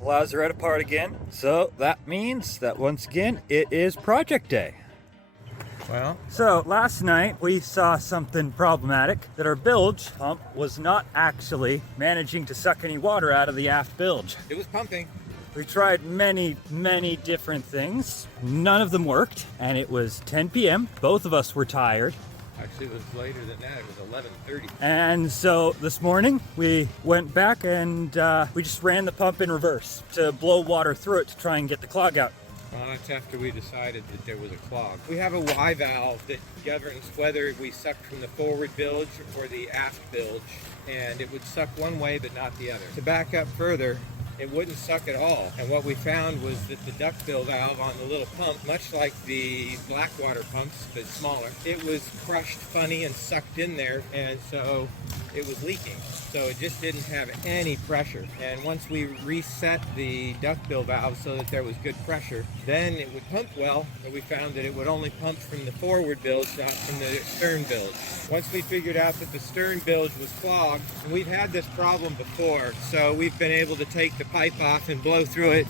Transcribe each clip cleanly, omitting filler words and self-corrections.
allows the red apart again. So that means that once again, it is project day. Well, So last night we saw something problematic, that our bilge pump was not actually managing to suck any water out of the aft bilge. it was pumping. We tried many different things. None of them worked, and it was 10 p.m. Both of us were tired. Actually, it was later than that. It was 11:30. And so this morning we went back and we just ran the pump in reverse to blow water through it to try and get the clog out. Well, that's after we decided that there was a clog. We have a Y valve that governs whether we suck from the forward bilge or the aft bilge, and it would suck one way but not the other. To back up further, it wouldn't suck at all. And what we found was that the duckbill valve on the little pump, much like the Blackwater pumps, but smaller, it was crushed funny and sucked in there, and so it was leaking. So it just didn't have any pressure. And once we reset the duckbill valve so that there was good pressure, then it would pump well, but we found that it would only pump from the forward bilge, not from the stern bilge. Once we figured out that the stern bilge was clogged, and we've had this problem before, so we've been able to take the pipe off and blow through it.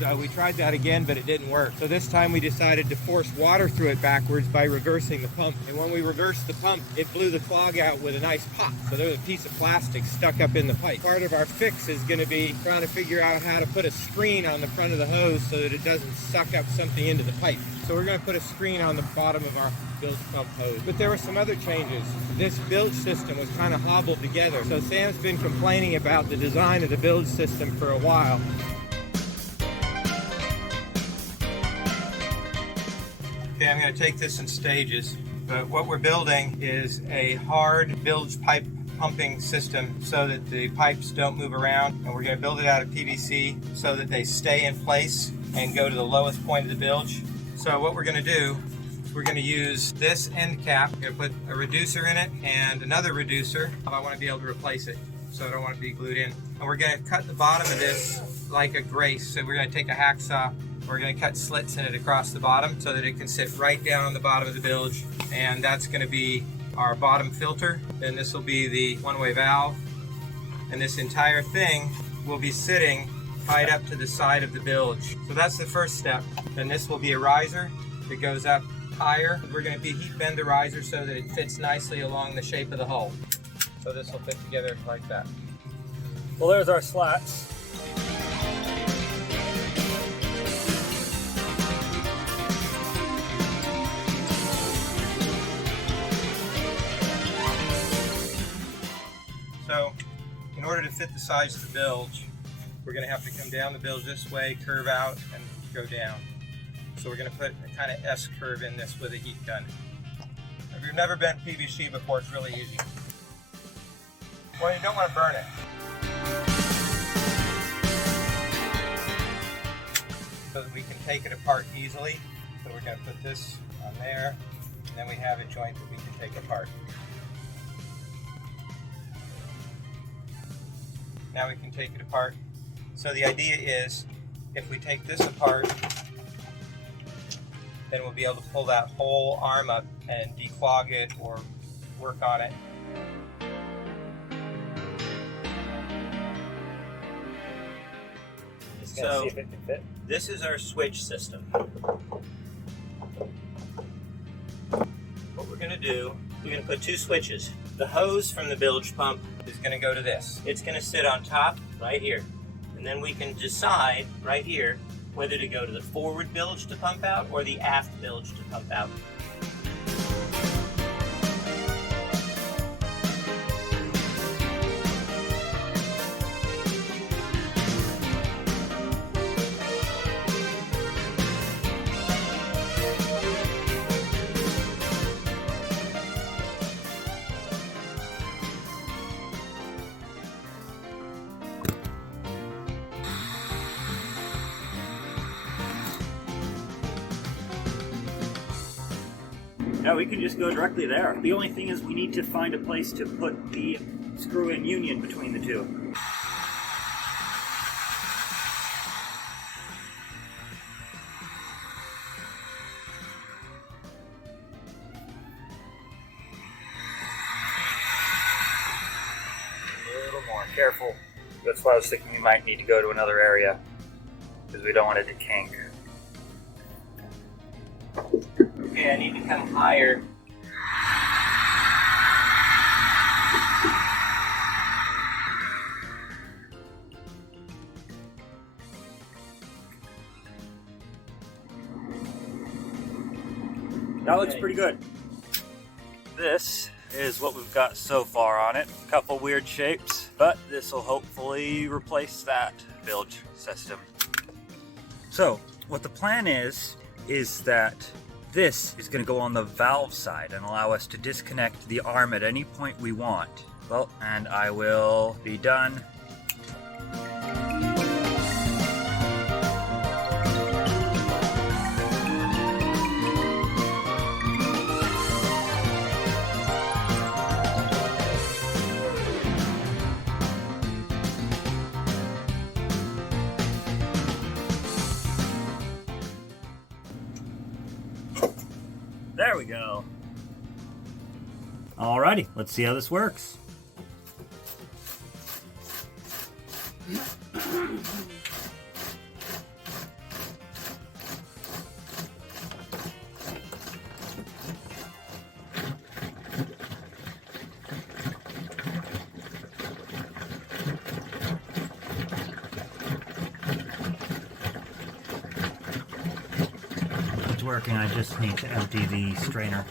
So we tried that again, but it didn't work. So this time we decided to force water through it backwards by reversing the pump. And when we reversed the pump, it blew the clog out with a nice pop. So there was a piece of plastic stuck up in the pipe. Part of our fix is going to be trying to figure out how to put a screen on the front of the hose so that it doesn't suck up something into the pipe. So we're going to put a screen on the bottom of our bilge pump hose. But there were some other changes. This bilge system was kind of hobbled together. So Sam's been complaining about the design of the bilge system for a while. Okay, I'm going to take this in stages, but what we're building is a hard bilge pipe pumping system so that the pipes don't move around, and we're going to build it out of PVC so that they stay in place and go to the lowest point of the bilge. So what we're going to do, we're going to use this end cap. We're going to put a reducer in it and another reducer. I want to be able to replace it, so I don't want it to be glued in. And we're going to cut the bottom of this like a grace. So we're going to take a hacksaw. We're going to cut slits in it across the bottom so that it can sit right down on the bottom of the bilge, and that's going to be our bottom filter. Then this will be the one-way valve, and this entire thing will be sitting tied up to the side of the bilge. So that's the first step. Then this will be a riser that goes up higher. We're going to heat bend the riser so that it fits nicely along the shape of the hull. So this will fit together like that. Well, there's our slats. So, in order to fit the size of the bilge, we're going to have to come down the bilge this way, curve out, and go down. So we're going to put a kind of S curve in this with a heat gun. If you've never bent PVC before, it's really easy. Well, you don't want to burn it. So that we can take it apart easily. So we're going to put this on there, and then we have a joint that we can take apart. Now we can take it apart. So the idea is, if we take this apart, then we'll be able to pull that whole arm up and declog it or work on it. Just gonna see if it can fit. This is our switch system. What we're going to do, we're going to put two switches. The hose from the bilge pump Is going to go to this. it's going to sit on top right here. And then we can decide right here whether to go to the forward bilge to pump out or the aft bilge to pump out. Yeah, we can just go directly there. The only thing is we need to find a place to put the screw-in union between the two. A little more careful. That's why I was thinking we might need to go to another area, because we don't want it to kink. Okay, I need to come higher. That looks pretty good. This is what we've got so far on it. A couple weird shapes, but this will hopefully replace that bilge system. So what the plan is that this is going to go on the valve side and allow us to disconnect the arm at any point we want. Well, and I will be done. There we go. Alrighty, let's see how this works. It's working, I just need to empty the strainer.